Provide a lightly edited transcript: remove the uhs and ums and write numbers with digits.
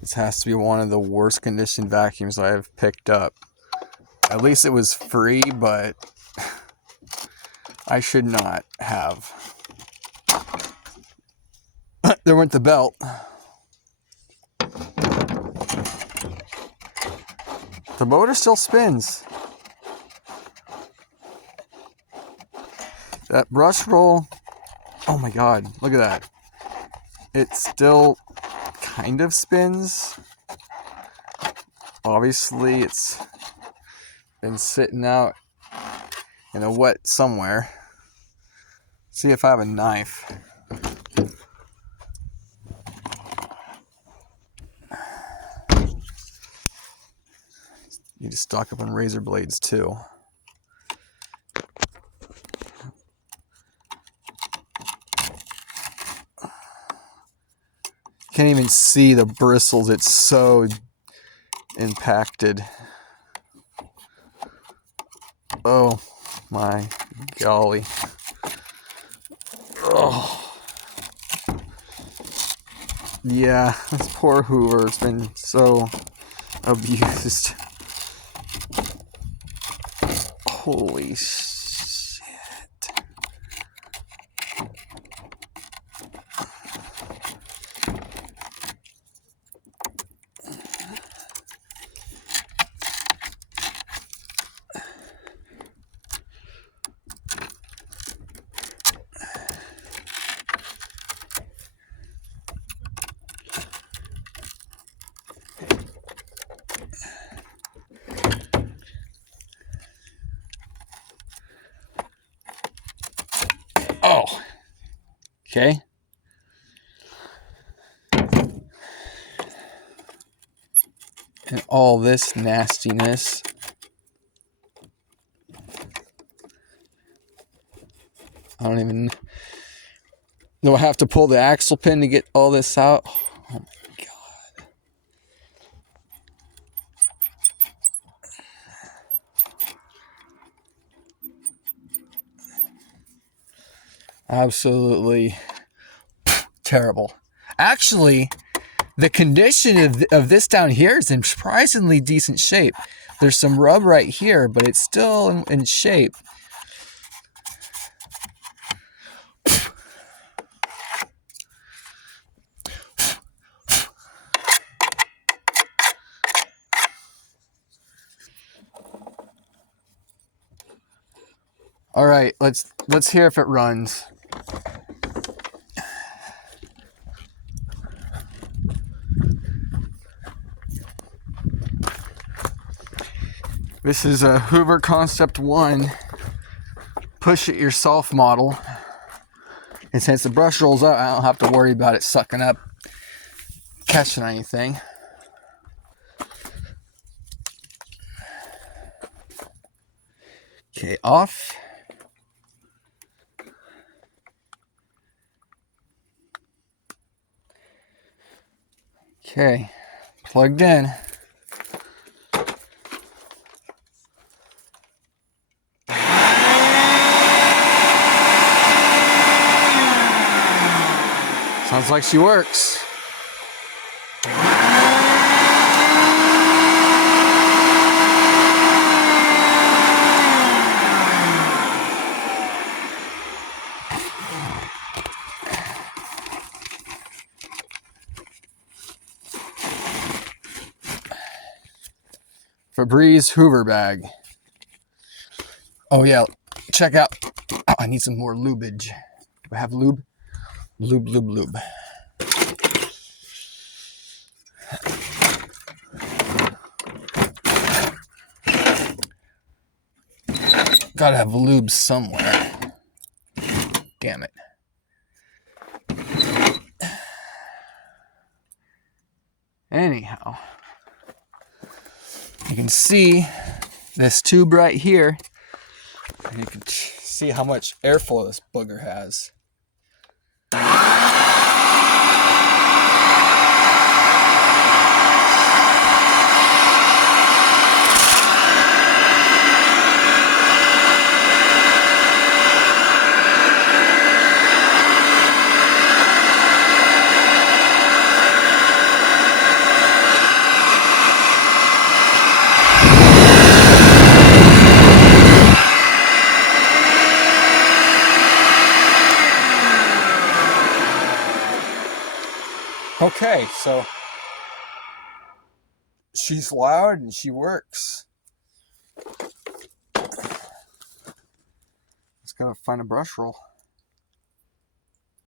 This has to be one of the worst conditioned vacuums I have picked up. At least it was free, but I should not have. There went the belt. The motor still spins. That brush roll, oh my god, look at that. It still kind of spins. Obviously, it's been sitting out in a wet somewhere. See if I have a knife. You just stock up on razor blades too. Can't even see the bristles. It's so impacted. Oh my golly. Oh. Yeah, this poor Hoover has been so abused. Holy shit. Oh, okay. And all this nastiness. I don't even know. I have to pull the axle pin to get all this out. Oh my god. Absolutely terrible. Actually, the condition of this down here is in surprisingly decent shape. There's some rub right here, but it's still in shape. All right, let's hear if it runs. This is a Hoover Concept 1 push it yourself model. And since the brush rolls out, I don't have to worry about it sucking up, catching anything. Okay, off. Okay, plugged in. Sounds like she works. Febreze Hoover bag. Oh yeah, check out. Oh, I need some more lubage. Do I have lube? Lube. Gotta have lube somewhere. Damn it. Anyhow, you can see this tube right here. And you can see how much airflow this booger has. Okay, so she's loud and she works. Let's go find a brush roll.